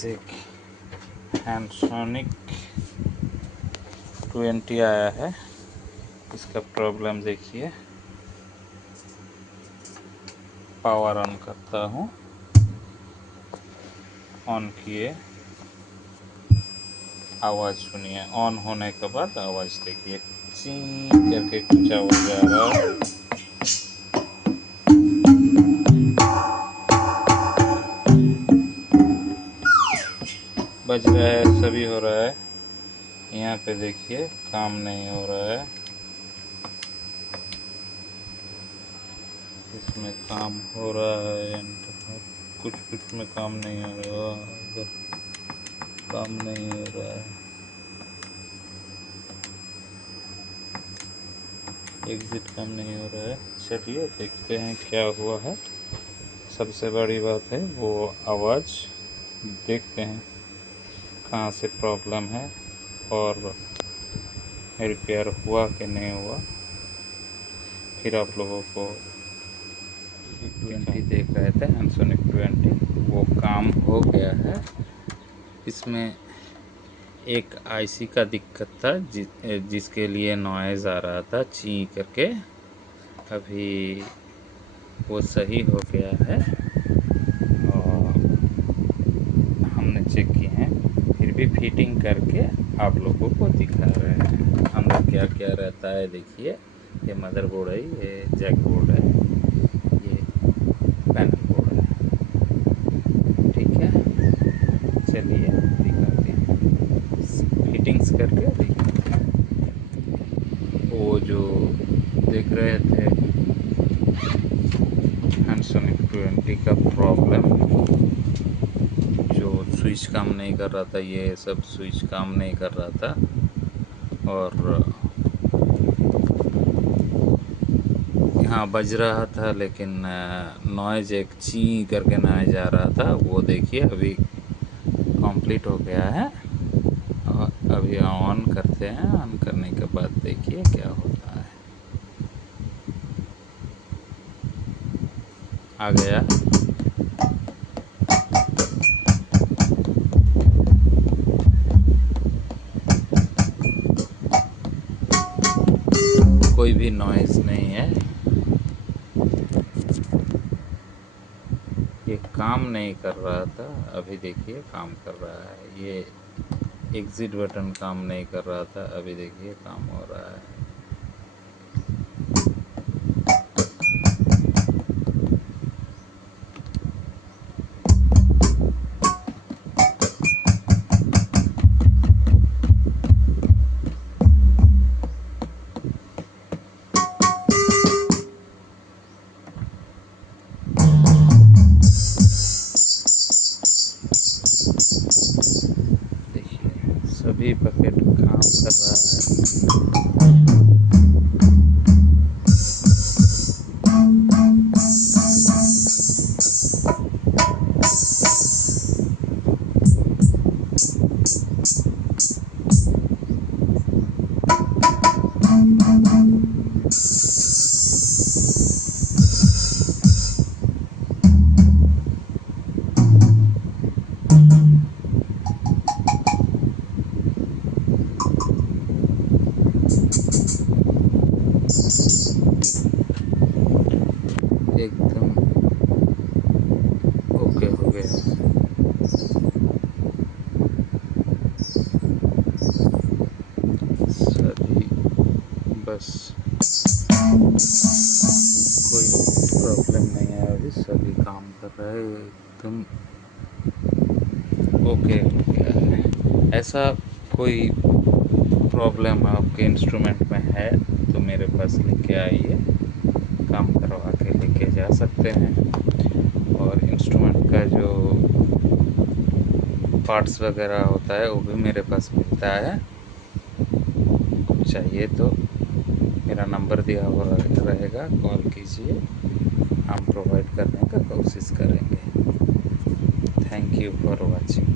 एक हैंडसोनिक 20 आया है। इसका प्रॉब्लम देखिए। पावर ऑन करता हूँ, ऑन किए, आवाज़ सुनिए। ऑन होने के बाद आवाज़ देखिए, ची करके कुछ आवाज़ आ रहा है। बज रहा है, सभी हो रहा है। यहाँ पे देखिए काम नहीं हो रहा है, इसमें काम हो रहा है, कुछ में काम नहीं हो रहा है, काम नहीं हो रहा है। एग्जिट काम नहीं हो रहा है। चलिए देखते हैं क्या हुआ है। सबसे बड़ी बात है वो आवाज़, देखते हैं कहाँ से प्रॉब्लम है और रिपेयर हुआ कि नहीं हुआ। फिर आप लोगों को 20 देख रहे थे, हैंडसोनिक 20, वो काम हो गया है। इसमें एक आईसी का दिक्कत था जिसके लिए नॉइज़ आ रहा था ची करके। अभी वो सही हो गया है और हमने चेक किए हैं, फिर भी फिटिंग करके आप लोगों को दिखा रहे हैं अंदर क्या क्या रहता है। देखिए, ये मदरबोर्ड है, ये जैक बोर्ड है, ये पैनल बोर्ड है। ठीक है, चलिए दिखाते हैं, फिटिंग्स करके दिखाते हैं। वो जो देख रहे थे हैंडसोनिक 20 का प्रॉब्लम, जो स्विच काम नहीं कर रहा था, ये सब स्विच काम नहीं कर रहा था और यहाँ बज रहा था, लेकिन नॉइज़ एक ची करके नॉइज़ आ रहा था। वो देखिए अभी कंप्लीट हो गया है और अभी ऑन करते हैं। ऑन करने के बाद देखिए क्या होता है। आ गया, कोई भी नॉइज़ नहीं है। ये काम नहीं कर रहा था, अभी देखिए काम कर रहा है। ये एग्ज़िट बटन काम नहीं कर रहा था, अभी देखिए काम हो रहा है। देखिए सभी बकेट काम कर रहा है। एकदम ओके हो गया। सभी बस कोई प्रॉब्लम नहीं है, अभी सभी काम कर रहे हैं, एकदम ओके हो गया है। ऐसा कोई प्रॉब्लम आपके इंस्ट्रूमेंट में है तो मेरे पास लेके आइए, काम करवा के लेके जा सकते हैं। और इंस्ट्रूमेंट का जो पार्ट्स वगैरह होता है वो भी मेरे पास मिलता है। कुछ चाहिए तो मेरा नंबर दिया हुआ रहेगा, कॉल कीजिए, हम प्रोवाइड करने का कोशिश करेंगे। Thank you for watching.